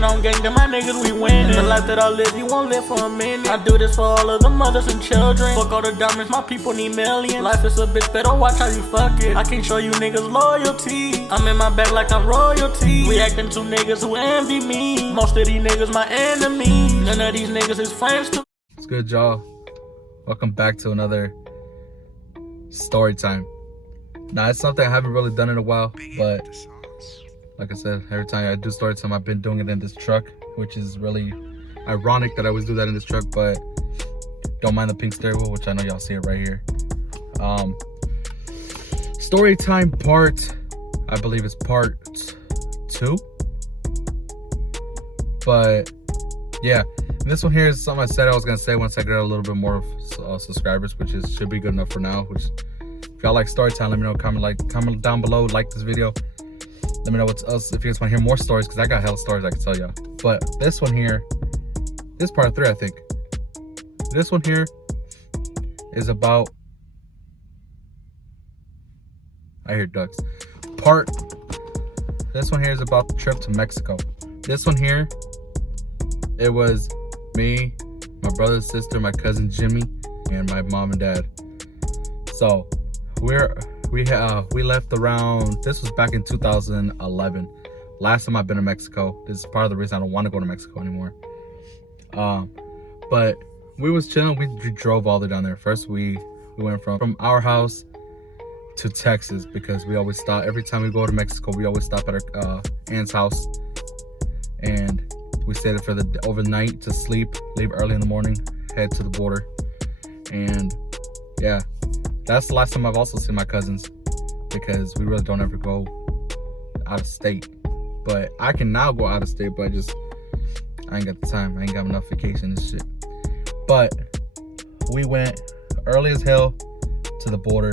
it on gang, then my niggas, we winning. The life that I live, you won't live for a minute. I do this for all of the mothers and children. Fuck all the diamonds, my people need millions. Life is a bitch, better watch how you fuck it. I can't show you niggas loyalty. I'm in my bag like I'm royalty. Reacting to niggas who envy me. Most of these niggas my enemies. None of these niggas is friends to. What's good, y'all? Welcome back to another story time. Now, it's something I haven't really done in a while, but like I said, every time I do story time, I've been doing it in this truck, which is really ironic that I always do that in this truck, but don't mind the pink steering wheel, which I know y'all see it right here. Story time part, I believe it's part 2. But yeah, this one here is something I said I was gonna say once I get a little bit more subscribers, which should be good enough for now. Which, if y'all like story time, let me know. Comment down below, like this video. Let me know what else, if you guys want to hear more stories, because I got hella stories I can tell y'all. But this one here, this is part 3, I think. This one here is about, I hear ducks. This one here is about the trip to Mexico. This one here, it was me, my brother, sister, my cousin Jimmy, and my mom and dad. So we left around, this was back in 2011. Last time I've been to Mexico. This is part of the reason I don't want to go to Mexico anymore. But we was chilling. We drove all the way down there. First we went from our house to Texas, because we always stop every time we go to Mexico. We always stop at our aunt's house, and we stayed there for the overnight to sleep, leave early in the morning, head to the border. And yeah, that's the last time I've also seen my cousins, because we really don't ever go out of state. But I can now go out of state, but I ain't got the time. I ain't got enough vacation and shit. But we went early as hell to the border,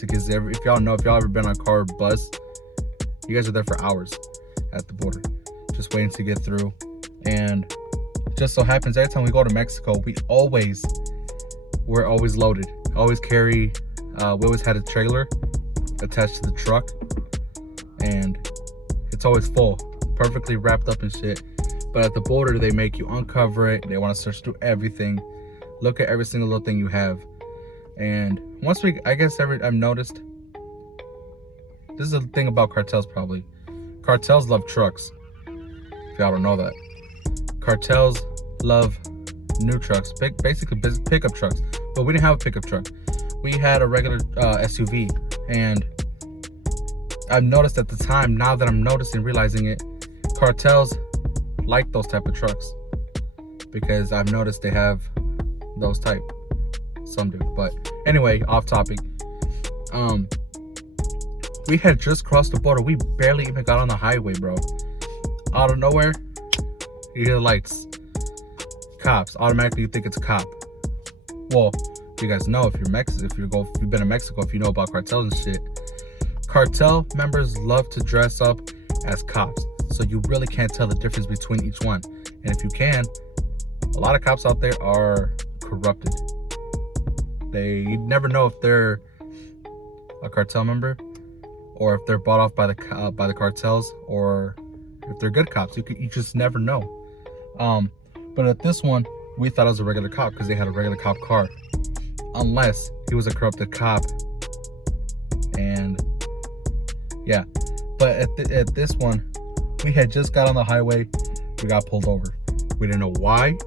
because if y'all ever been on a car or bus, you guys are there for hours at the border, just waiting to get through. And just so happens every time we go to Mexico, we're always loaded. Always carry, we always had a trailer attached to the truck, and it's always full, perfectly wrapped up and shit. But at the border, they make you uncover it. They want to search through everything, look at every single little thing you have. And once I've noticed, this is the thing about cartels probably. Cartels love trucks, if y'all don't know that. Cartels love new trucks, basically pickup trucks. But we didn't have a pickup truck. We had a regular SUV. And I've noticed at the time, now that I'm realizing it, cartels like those type of trucks, because I've noticed they have those type. Some do. But anyway, off topic. We had just crossed the border. We barely even got on the highway, bro. Out of nowhere, you hear the lights. Cops. Automatically you think it's a cop. Well, you guys know, if you're Mexican, if you've been to Mexico, if you know about cartels and shit, cartel members love to dress up as cops, so you really can't tell the difference between each one. And if you can, a lot of cops out there are corrupted. You never know if they're a cartel member, or if they're bought off by the cartels, or if they're good cops. You just never know. But at this one, we thought it was a regular cop, because they had a regular cop car, unless he was a corrupted cop. And yeah, but at this one, we had just got on the highway. We got pulled over. We didn't know why,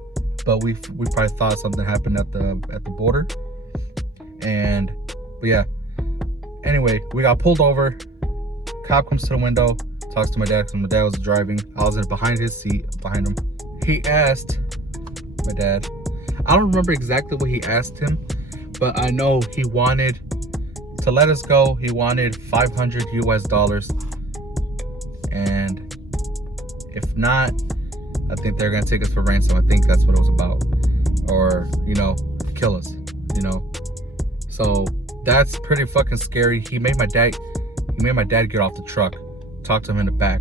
but we probably thought something happened at the border. But yeah, anyway, we got pulled over. Cop comes to the window, talks to my dad, because my dad was driving. I was behind his seat, behind him. He asked my dad, I don't remember exactly what he asked him, but I know he wanted to let us go. He wanted $500 US, and if not, I think they're gonna take us for ransom. I think that's what it was about, or kill us. So that's pretty fucking scary. He made my dad get off the truck, talk to him in the back.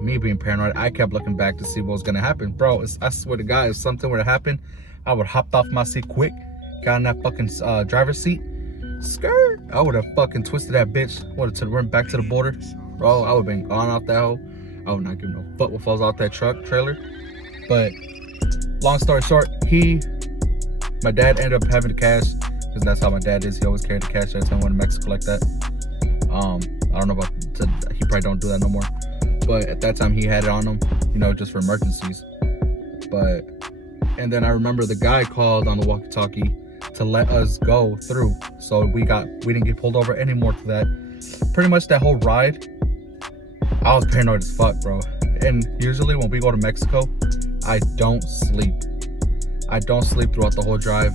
Me being paranoid, I kept looking back to see what was gonna happen. Bro, I swear to God, if something were to happen, I would hopped off my seat quick, got in that fucking driver's seat, skirt. I would have fucking twisted that bitch. Would have went back to the border, bro. I would have been gone off that hole. I would not give no fuck what falls out that truck trailer. But long story short, my dad ended up having the cash, because that's how my dad is. He always carried the cash every time we went to Mexico like that. I don't know about, he probably don't do that no more. But at that time he had it on him, you know, just for emergencies. And then I remember the guy called on the walkie-talkie to let us go through. So we didn't get pulled over anymore for that. Pretty much that whole ride, I was paranoid as fuck, bro. And usually when we go to Mexico, I don't sleep. I don't sleep throughout the whole drive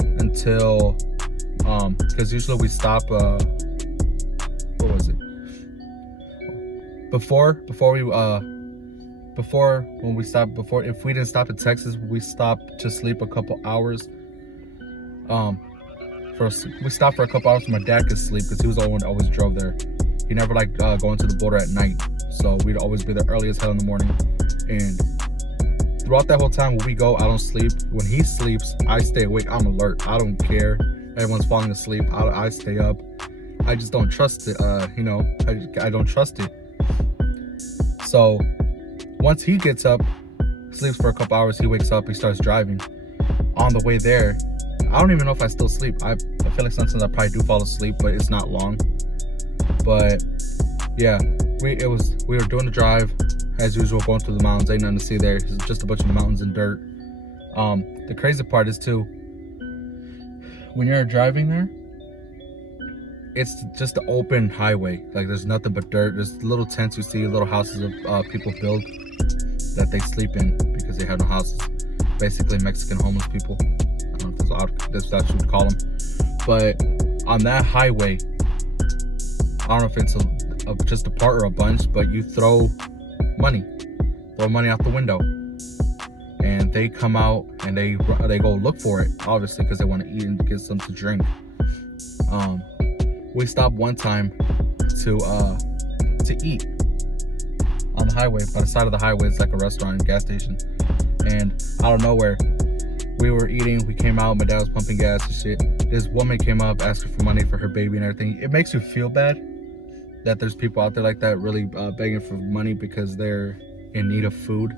until, because usually we stop, what was it? If we didn't stop in Texas, we stopped to sleep a couple hours. We stopped for a couple hours so my dad could sleep, because he was the one that always drove there. He never liked going to the border at night, so we'd always be there early as hell in the morning. And throughout that whole time when we go, I don't sleep. When he sleeps, I stay awake. I'm alert. I don't care. Everyone's falling asleep. I stay up. I just don't trust it. I don't trust it. So once he gets up, sleeps for a couple hours, he wakes up, he starts driving. On the way there, I don't even know if I still sleep. I feel like sometimes I probably do fall asleep, but it's not long. But yeah, we were doing the drive as usual, going through the mountains. Ain't nothing to see there. It's just a bunch of mountains and dirt. The crazy part is too, when you're driving there, it's just an open highway. Like, there's nothing but dirt. There's little tents you see, little houses of people build that they sleep in because they have no houses. Basically Mexican homeless people. I don't know if that's what you would call them. But on that highway, I don't know if it's just a part or a bunch, but you throw money out the window, and they come out and they go look for it, obviously, because they want to eat and get something to drink. We stopped one time to eat on the highway. By the side of the highway, it's like a restaurant and gas station. And out of nowhere, we were eating. We came out. My dad was pumping gas and shit. This woman came up asking for money for her baby and everything. It makes you feel bad that there's people out there like that really begging for money because they're in need of food.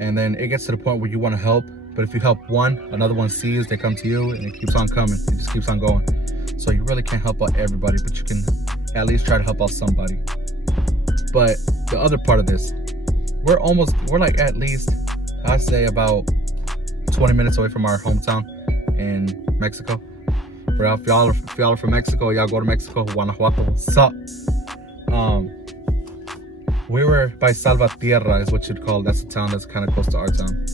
And then it gets to the point where you want to help, but if you help one, another one sees, they come to you, and it keeps on coming. It just keeps on going. So you really can't help out everybody, but you can at least try to help out somebody. But the other part of this, we're like at least, I'd say about 20 minutes away from our hometown in Mexico. If y'all are from Mexico, y'all go to Mexico, Guanajuato, what's up? We were by Salvatierra, is what you'd call it. That's a town that's kind of close to our town.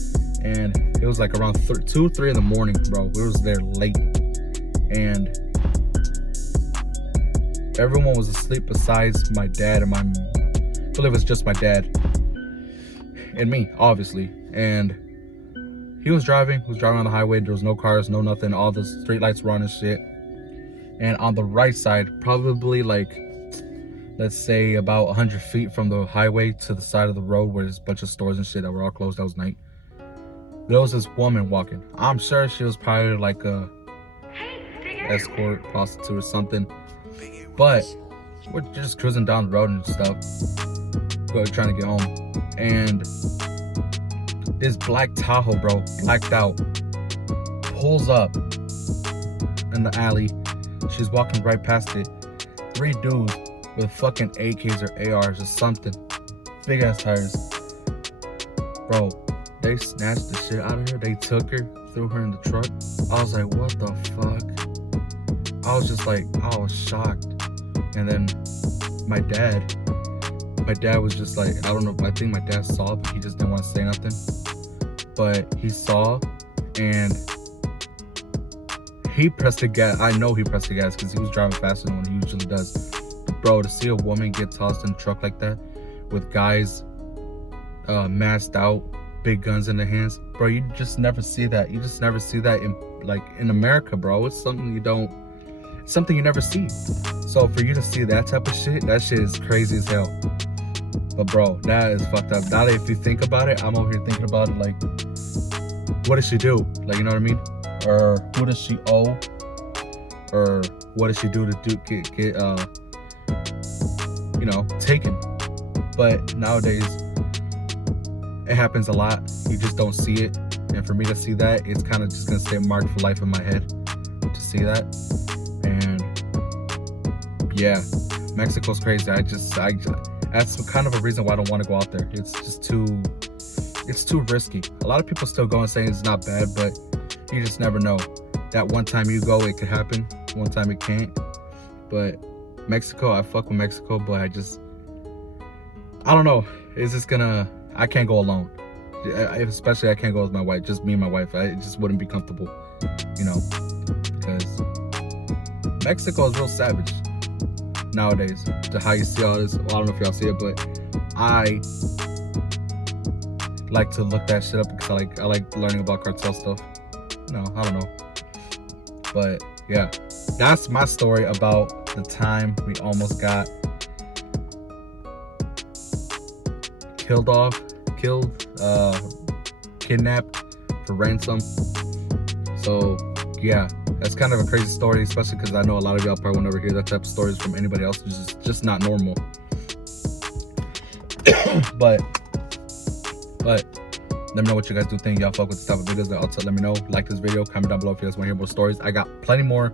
And it was like around 2, 3 in the morning, bro. We was there late. And everyone was asleep besides my dad and I believe it was just my dad and me, obviously. And he was driving on the highway. There was no cars, no nothing. All the street lights were on and shit. And on the right side, probably like, let's say about 100 feet from the highway to the side of the road where there's a bunch of stores and shit that were all closed. That was night. There was this woman walking. I'm sure she was probably like a escort, prostitute or something. But we're just cruising down the road and stuff, trying to get home. And this black Tahoe, bro, blacked out, pulls up in the alley. She's walking right past it. 3 dudes with fucking AKs or ARs or something, big ass tires, bro. They snatched the shit out of her. They took her, threw her in the truck. I was like, what the fuck? I was just like, I was shocked. And then my dad was just like, I don't know, I think my dad saw, but he just didn't want to say nothing. But he saw, and he pressed the gas. I know he pressed the gas because he was driving faster than what he usually does. Bro, to see a woman get tossed in a truck like that with guys masked out, big guns in their hands, bro, you just never see that. You just never see that in America, bro. It's something you never see. So for you to see that type of shit, that shit is crazy as hell. But bro, that is fucked up. Now that if you think about it, I'm over here thinking about it like, what did she do? Like, you know what I mean? Or who does she owe? Or what does she do to get taken? But nowadays, it happens a lot. You just don't see it. And for me to see that, it's kind of just gonna stay marked for life in my head to see that. And yeah, Mexico's crazy. That's kind of a reason why I don't want to go out there. It's too risky. A lot of people still go and saying it's not bad, but you just never know. That one time you go, it could happen. One time it can't. But Mexico, I fuck with Mexico, but I don't know. It's just I can't go alone. Especially I can't go with my wife, just me and my wife. I just wouldn't be comfortable, because Mexico is real savage nowadays. To how you see all this, well, I don't know if y'all see it, but I like to look that shit up because I like learning about cartel stuff. I don't know, but yeah, that's my story about the time we almost got kidnapped for ransom. So yeah, that's kind of a crazy story, especially because I know a lot of y'all probably will never hear that type of stories from anybody else. It's just not normal. but let me know what you guys do think. Y'all fuck with this type of videos. Also let me know, like this video, comment down below if you guys want to hear more stories. I got plenty more,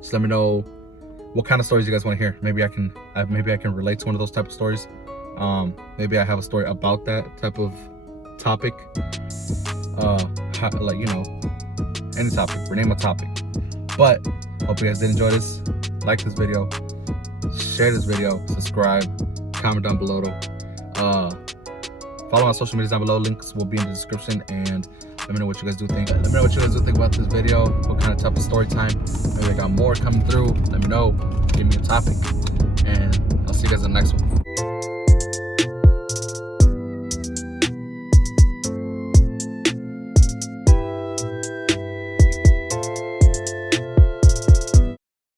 so let me know what kind of stories you guys want to hear. Maybe I can relate to one of those type of stories. Maybe I have a story about that type of topic. Any topic, rename a topic. But hope you guys did enjoy this. Like this video, share this video, subscribe, comment down below. Follow my social medias down below. Links will be in the description. And let me know what you guys do think. Let me know what you guys do think about this video. What kind of type of story time? Maybe I got more coming through. Let me know. Give me a topic. And I'll see you guys in the next one.